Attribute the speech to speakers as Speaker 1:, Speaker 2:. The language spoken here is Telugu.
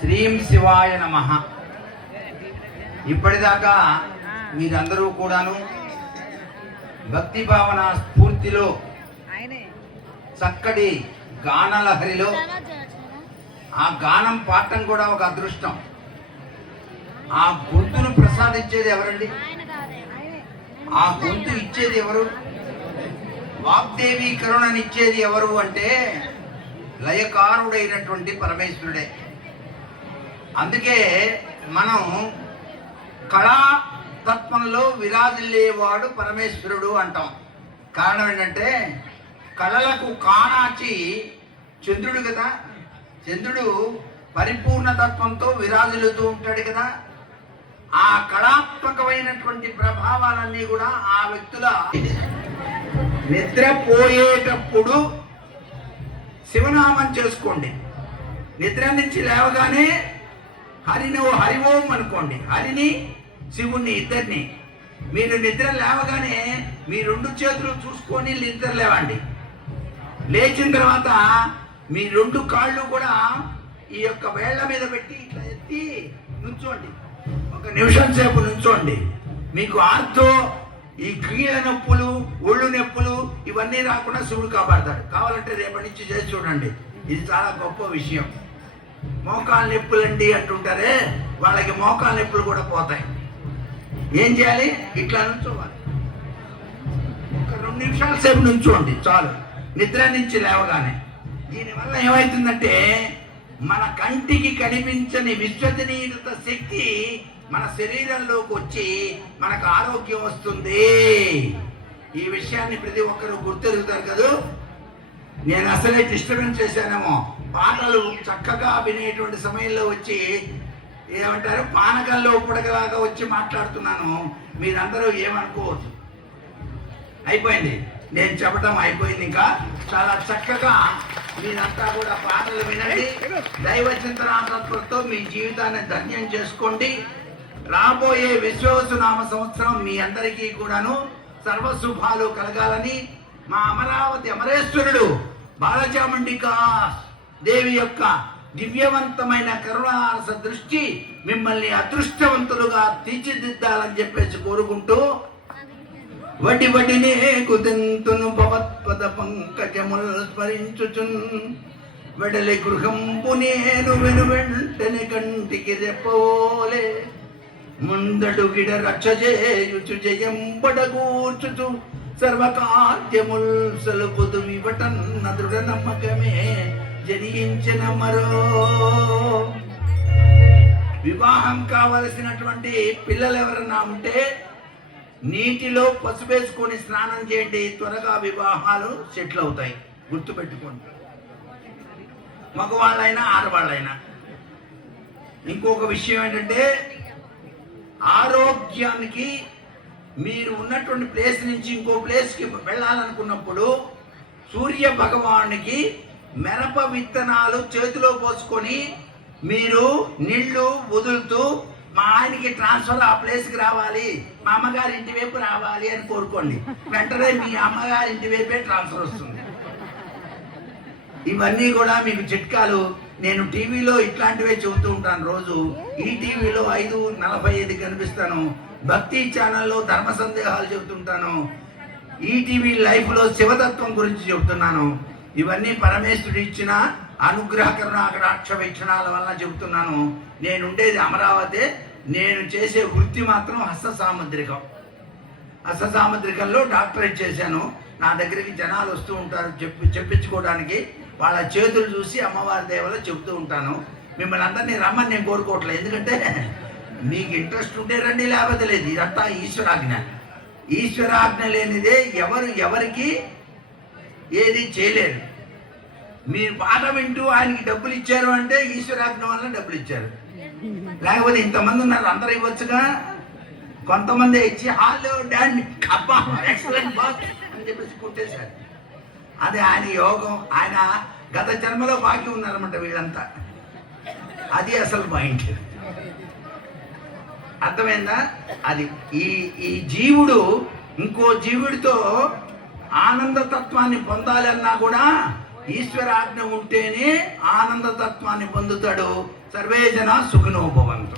Speaker 1: శ్రీం శివాయ నమ. ఇప్పటిదాకా మీరందరూ కూడాను భక్తి భావన స్ఫూర్తిలో చక్కటి గానలహరిలో ఆ గానం పాడటం కూడా ఒక అదృష్టం. ఆ గొంతును ప్రసాదించేది ఎవరండి? ఆ గొంతు ఇచ్చేది ఎవరు? వాగ్దేవి కరుణనిచ్చేది ఎవరు అంటే లయకారుడైనటువంటి పరమేశ్వరుడే. అందుకే మనం కళాతత్వంలో విరాజిల్లేవాడు పరమేశ్వరుడు అంటాం. కారణం ఏంటంటే కళలకు కానాచి చంద్రుడు కదా. చంద్రుడు పరిపూర్ణ తత్వంతో విరాజిల్లుతూ ఉంటాడు కదా. ఆ కళాత్మకమైనటువంటి ప్రభావాలన్నీ కూడా ఆ వ్యక్తుల నిద్రపోయేటప్పుడు శివనామం చేసుకోండి. నిద్ర నుంచి లేవగానే హరిని ఓ హరి ఓం అనుకోండి. హరిని శివుణ్ణి ఇద్దరిని. మీరు నిద్ర లేవగానే మీ రెండు చేతులు చూసుకొని నిద్ర లేవండి. లేచిన తర్వాత మీ రెండు కాళ్ళు కూడా ఈ యొక్క వేళ్ళ మీద పెట్టి ఇట్లా ఎత్తి నుంచోండి. ఒక నిమిషం సేపు నుంచోండి. మీకు ఆర్తో ఈ కీళ్ళ నొప్పులు ఒళ్ళు నొప్పులు ఇవన్నీ రాకుండా శివుడు కాపాడతాడు. కావాలంటే రేపటి నుంచి చేసి చూడండి. ఇది చాలా గొప్ప విషయం. మోకాలు నొప్పులండి అంటుంటారే వాళ్ళకి మోకాలు నొప్పులు కూడా పోతాయి. ఏం చేయాలి? ఇట్లా నుంచోవాలి. ఒక రెండు నిమిషాల సేపు నుంచోండి చాలు. నిద్ర నుంచి లేవగానే. దీనివల్ల ఏమవుతుందంటే మన కంటికి కనిపించని విశ్వసనీయత శక్తి మన శరీరంలోకి వచ్చి మనకు ఆరోగ్యం వస్తుంది. ఈ విషయాన్ని ప్రతి ఒక్కరూ గుర్తెరుగుతారు కదా? నేను అసలే డిస్టర్బెన్స్ చేశానేమో. పాటలు చక్కగా వినేటువంటి సమయంలో వచ్చి ఏమంటారు? పానకంలో ఉప్పడకలాగా వచ్చి మాట్లాడుతున్నాను. మీరందరూ ఏమనుకోవచ్చు అయిపోయింది. నేను చెప్పడం అయిపోయింది ఇంకా. చాలా చక్కగా మీరంతా కూడా పాటలు వినండి. దైవ చింతనాత్మతో మీ జీవితాన్ని ధన్యం చేసుకోండి. రాబోయే విశ్వసునామ సంవత్సరం మీ అందరికీ కూడాను సర్వశుభాలు కలగాలని మా అమరావతి అమరేశ్వరుడు బాలచాముండికా దేవి యొక్క దివ్యవంతమైన కరుణారస దృష్టి మిమ్మల్ని అదృష్టవంతులుగా తీర్చిదిద్దాలని చెప్పేసి కోరుకుంటూ వడి వడినే కుదింతును భవత్పద పంకజముల్ స్మరించుచున్. వెడలి గృహంపు నేను వెను వెంటనే కంటికి రెప్పోలే ముందడు గిడ రక్ష చేయుచు జయంబడగూర్చుచు సర్వకార్యముల్ సలుపుదు వివటన్న దృఢ నమ్మకమే. జరించిన మరో వివాహం కావలసినటువంటి పిల్లలు ఎవరన్నా ఉంటే నీటిలో పసుపేసుకొని స్నానం చేయండి. త్వరగా వివాహాలు సెటిల్ అవుతాయి. గుర్తుపెట్టుకోండి. మగవాళ్ళైనా ఆడవాళ్ళైనా. ఇంకొక విషయం ఏంటంటే ఆరోగ్యానికి మీరు ఉన్నటువంటి ప్లేస్ నుంచి ఇంకో ప్లేస్కి వెళ్ళాలనుకున్నప్పుడు సూర్య భగవానికి మిరప విత్తనాలు చేతిలో పోసుకొని మీరు నీళ్ళు వదులుతూ మా ఆయనకి ట్రాన్స్ఫర్ ఆ ప్లేస్కి రావాలి మా అమ్మగారి ఇంటి వైపు రావాలి అని కోరుకోండి. వెంటనే మీ అమ్మగారి ఇంటి వైపే ట్రాన్స్ఫర్ వస్తుంది. ఇవన్నీ కూడా మీకు చిట్కాలు. నేను టీవీలో ఇట్లాంటివే చెబుతూ ఉంటాను రోజు. ఈ టీవీలో ఐదు నలభై ఐదు కనిపిస్తాను. భక్తి ఛానల్లో ధర్మ సందేహాలు చెబుతుంటాను ఈటీవీ లైఫ్లో శివతత్వం గురించి చెబుతున్నాను. ఇవన్నీ పరమేశ్వరుడు ఇచ్చిన అనుగ్రహ కరుణాకటాక్ష వీక్షణాల వల్ల చెబుతున్నాను. నేను ఉండేది అమరావతి నేను చేసే వృత్తి మాత్రం హస్త సాముద్రికం. హస్త సాముద్రికంలో డాక్టరేట్ చేశాను. నా దగ్గరికి జనాలు వస్తూ ఉంటారు చెప్పి చెప్పించుకోవడానికి. వాళ్ళ చేతులు చూసి అమ్మవారి దేవలో చెబుతూ ఉంటాను. మిమ్మల్ని అందరినీ రమ్మని నేను కోరుకోవట్లేదు. ఎందుకంటే మీకు ఇంట్రెస్ట్ ఉంటే రండి లేకపోతే లేదు. ఇదంతా ఈశ్వరాజ్ఞ. ఈశ్వరాజ్ఞ లేనిదే ఎవరు ఎవరికి ఏది చేయలేరు మీరు పాట వింటూ ఆయనకి డబ్బులు ఇచ్చారు అంటే ఈశ్వరాజ్ఞ వల్ల డబ్బులు ఇచ్చారు. లేకపోతే ఇంతమంది ఉన్నారు అందరు ఇవ్వచ్చుగా? కొంతమంది ఇచ్చి హాలో డాండ్ అబ్బా ఎక్సలెంట్ బాస్ అని చెప్పేసి కొట్టేశారు. అదే ఆయన యోగం ఆయన గత జన్మలో బాకీ ఉన్నారన్నమాట వీళ్ళంతా. అది అసలు పాయింట్. అర్థమైందా? అది ఈ ఈ జీవుడు ఇంకో జీవుడితో ఆనందతత్వాన్ని పొందాలన్నా కూడా ఈశ్వరాజ్ఞ ఉంటేనే ఆనందతత్వాన్ని పొందుతాడు. సర్వేజన సుఖనోభవంతు